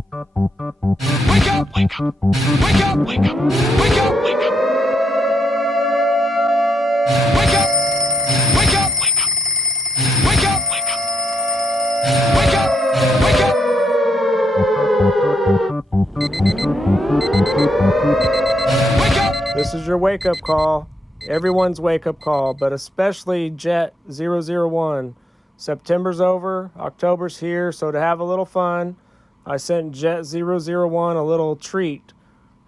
Wake up! Wake up! Wake up! Wake up! Wake up! Wake up! Wake up! Wake up! Wake up! Wake up! Wake up! Wake up! Wake up! Wake up! This is your wake-up call. Everyone's wake-up call, but especially Jett001. September's over, October's here, so to have a little fun, I sent Jett001 a little treat.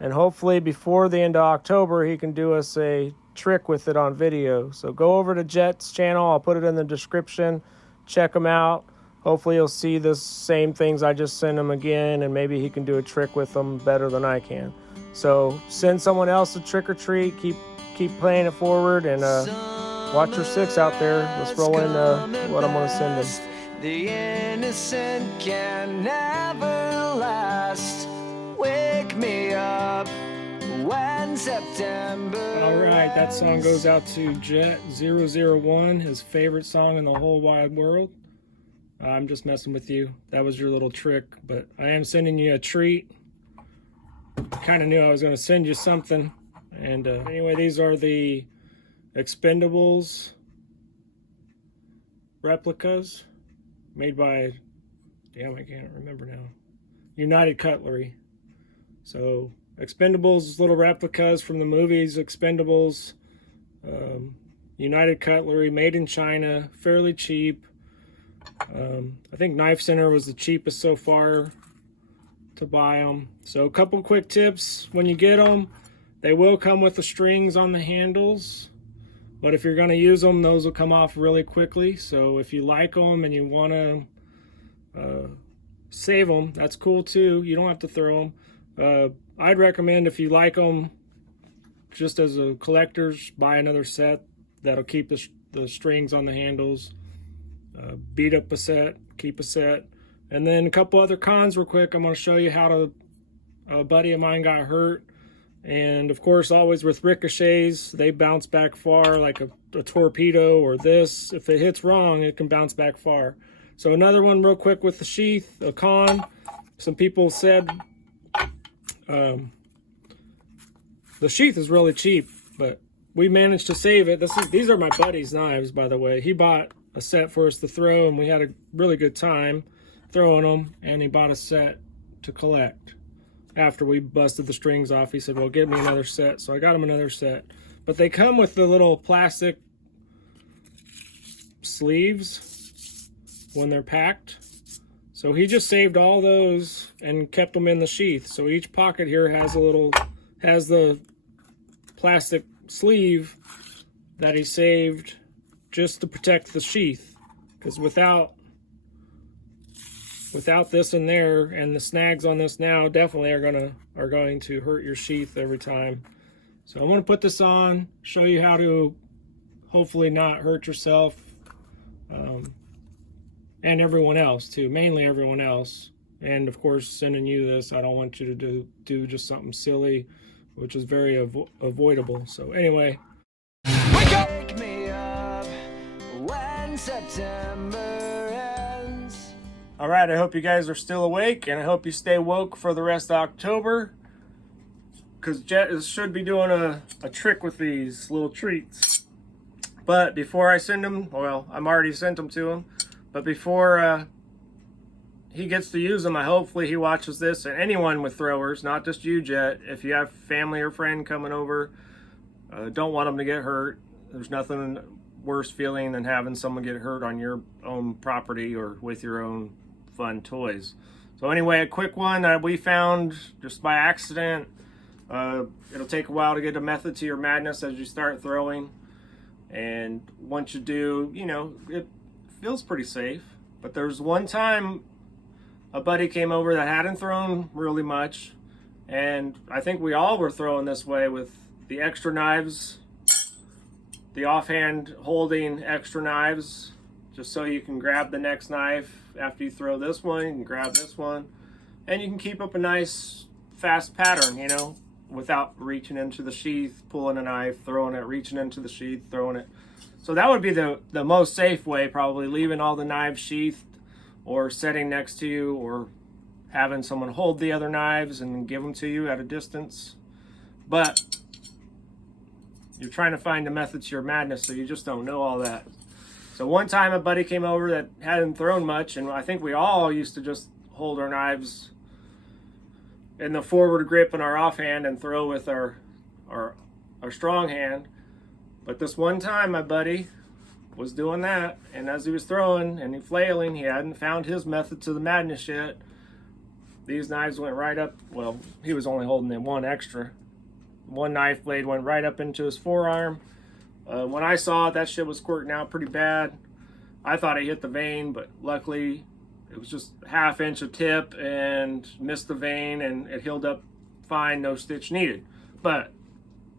And hopefully before the end of October, he can do us a trick with it on video. So go over to Jett's channel. I'll put it in the description. Check him out. Hopefully you'll see the same things I just sent him again, and maybe he can do a trick with them better than I can. So send someone else a trick or treat. Keep playing it forward, and watch your six out there. Let's roll in what I'm going to send him. The innocent can never last. Wake me up when September. All right, that song goes out to Jett001, his favorite song in the whole wide world. I'm just messing with you. That was your little trick, but I am sending you a treat. Kind of knew I was going to send you something. And anyway, these are the Expendables replicas made by, damn, I can't remember now, United Cutlery. So Expendables little replicas from the movies Expendables, United Cutlery, made in China, fairly cheap. I think Knife Center was the cheapest so far to buy them. So a couple quick tips when you get them. They will come with the strings on the handles, but if you're going to use them, those will come off really quickly. So if you like them and you want to save them, that's cool too. You don't have to throw them. I'd recommend, if you like them just as a collector's, buy another set that'll keep the strings on the handles. Beat up a set, keep a set. And then a couple other cons real quick. I'm going to show you how a buddy of mine got hurt. And of course, always with ricochets, they bounce back far like a torpedo, or this. If it hits wrong, it can bounce back far. So another one real quick with the sheath, a con. Some people said the sheath is really cheap, but we managed to save it. These are my buddy's knives, by the way. He bought a set for us to throw, and we had a really good time throwing them, and he bought a set to collect. After we busted the strings off, he said, well, get me another set. So I got him another set. But they come with the little plastic sleeves when they're packed. So he just saved all those and kept them in the sheath. So each pocket here has the plastic sleeve that he saved just to protect the sheath. Because without this in there, and the snags on this now definitely are going to hurt your sheath every time. So I want to put this on, show you how to hopefully not hurt yourself, and everyone else too, mainly everyone else. And of course, sending you this, I don't want you to do just something silly, which is very avoidable. So anyway, Wake me up when September ends. all right, I hope you guys are still awake, and I hope you stay woke for the rest of October, because Jett should be doing a trick with these little treats. But before I send them, well, I'm already sent them to him, but before he gets to use them, hopefully he watches this. And anyone with throwers, not just you, Jett, if you have family or friend coming over, don't want them to get hurt. There's nothing worse feeling than having someone get hurt on your own property or with your own fun toys. So anyway, a quick one that we found just by accident. It'll take a while to get a method to your madness as you start throwing. And once you do, you know, it feels pretty safe. But there's one time a buddy came over that hadn't thrown really much. And I think we all were throwing this way with the extra knives, the offhand holding extra knives, just so you can grab the next knife after you throw this one, you can grab this one. And you can keep up a nice fast pattern, you know, without reaching into the sheath, pulling a knife, throwing it, reaching into the sheath, throwing it. So that would be the most safe way, probably, leaving all the knives sheathed or setting next to you, or having someone hold the other knives and give them to you at a distance. But you're trying to find a method to your madness, so you just don't know all that. So one time a buddy came over that hadn't thrown much, and I think we all used to just hold our knives in the forward grip in our offhand and throw with our strong hand. But this one time my buddy was doing that, and as he was throwing and he flailing, he hadn't found his method to the madness yet. These knives went right up, well, he was only holding in one extra. One knife blade went right up into his forearm. When I saw it, that shit was squirting out pretty bad. I thought it hit the vein, but luckily it was just a ½ inch of tip and missed the vein, and it healed up fine, no stitch needed. But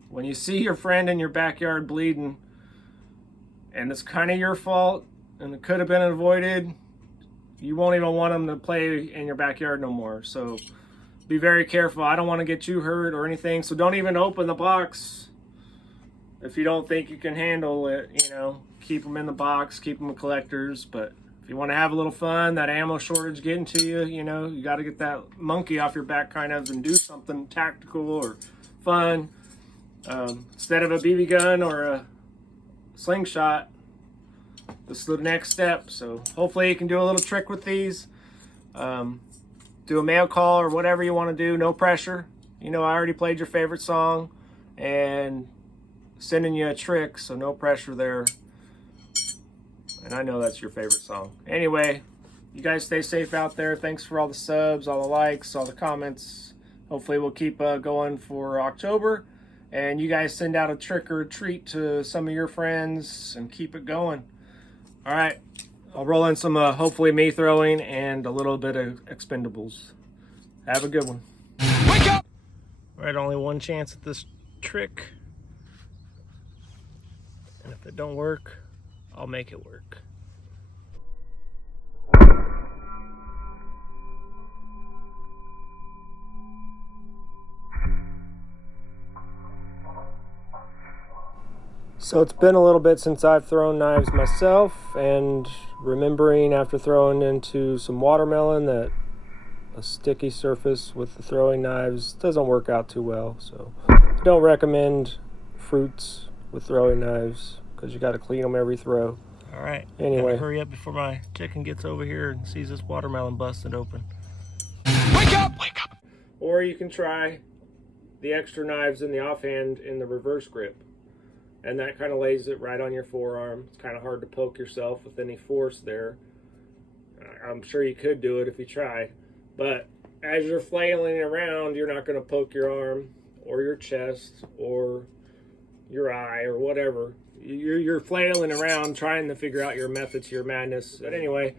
when you see your friend in your backyard bleeding, and it's kind of your fault, and it could have been avoided, you won't even want them to play in your backyard no more. So be very careful. I don't want to get you hurt or anything, so don't even open the box if you don't think you can handle it. You know, keep them in the box, keep them collectors. But if you want to have a little fun, that ammo shortage getting to you, you know, you got to get that monkey off your back kind of and do something tactical or fun. Instead of a BB gun or a slingshot, this is the next step. So hopefully you can do a little trick with these. Do a mail call or whatever you want to do. No pressure. You know, I already played your favorite song and sending you a trick, so no pressure there. And I know that's your favorite song. Anyway, you guys stay safe out there. Thanks for all the subs, all the likes, all the comments. Hopefully we'll keep going for October. And you guys send out a trick or a treat to some of your friends and keep it going. All right. I'll roll in some, hopefully me throwing and a little bit of expendables. Have a good one. Wake up! All right, only one chance at this trick. And if it don't work, I'll make it work. So it's been a little bit since I've thrown knives myself, and remembering after throwing into some watermelon that a sticky surface with the throwing knives doesn't work out too well. So I don't recommend fruits with throwing knives because you got to clean them every throw. All right. Anyway, hurry up before my chicken gets over here and sees this watermelon busted open. Wake up! Wake up! Or you can try the extra knives in the offhand in the reverse grip. And that kind of lays it right on your forearm. It's kind of hard to poke yourself with any force there. I'm sure you could do it if you tried. But as you're flailing around, you're not going to poke your arm or your chest or your eye or whatever. You're flailing around trying to figure out your method to your madness. But anyway,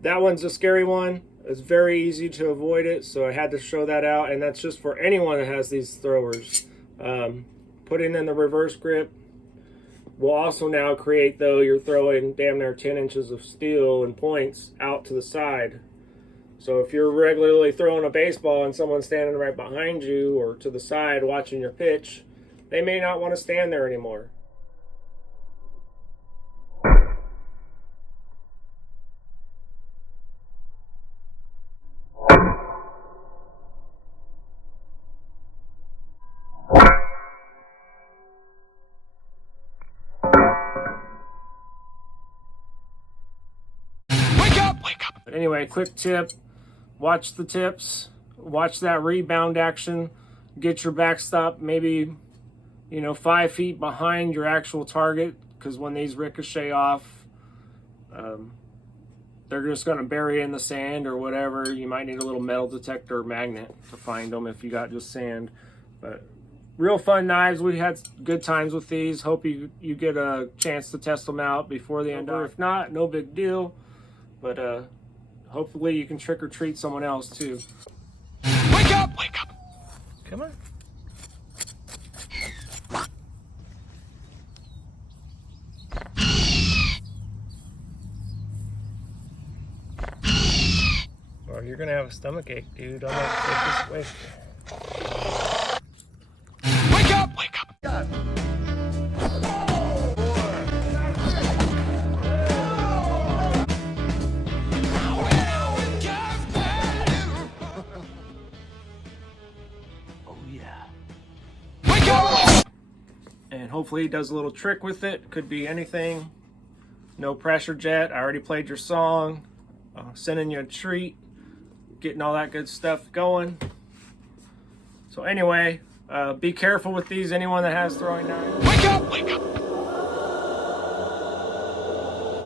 that one's a scary one. It's very easy to avoid it, so I had to show that out. And that's just for anyone that has these throwers. Putting in the reverse grip will also now create, though you're throwing damn near 10 inches of steel and points out to the side. So if you're regularly throwing a baseball and someone's standing right behind you or to the side watching your pitch, they may not want to stand there anymore. But anyway, quick tip, watch the tips, watch that rebound action, get your backstop maybe, 5 feet behind your actual target, because when these ricochet off, they're just going to bury in the sand or whatever. You might need a little metal detector or magnet to find them if you got just sand. But real fun knives. We had good times with these. Hope you get a chance to test them out before the end. Or if not, no big deal. But hopefully you can trick or treat someone else too. Wake up! Wake up! Come on. Or you're gonna have a stomach ache, dude. I'm gonna take this away. Wake up! Wake up! and hopefully he does a little trick with it. Could be anything. No pressure, Jett. I already played your song. Sending you a treat. Getting all that good stuff going. So anyway, be careful with these. Anyone that has throwing knives. Wake up! Wake up!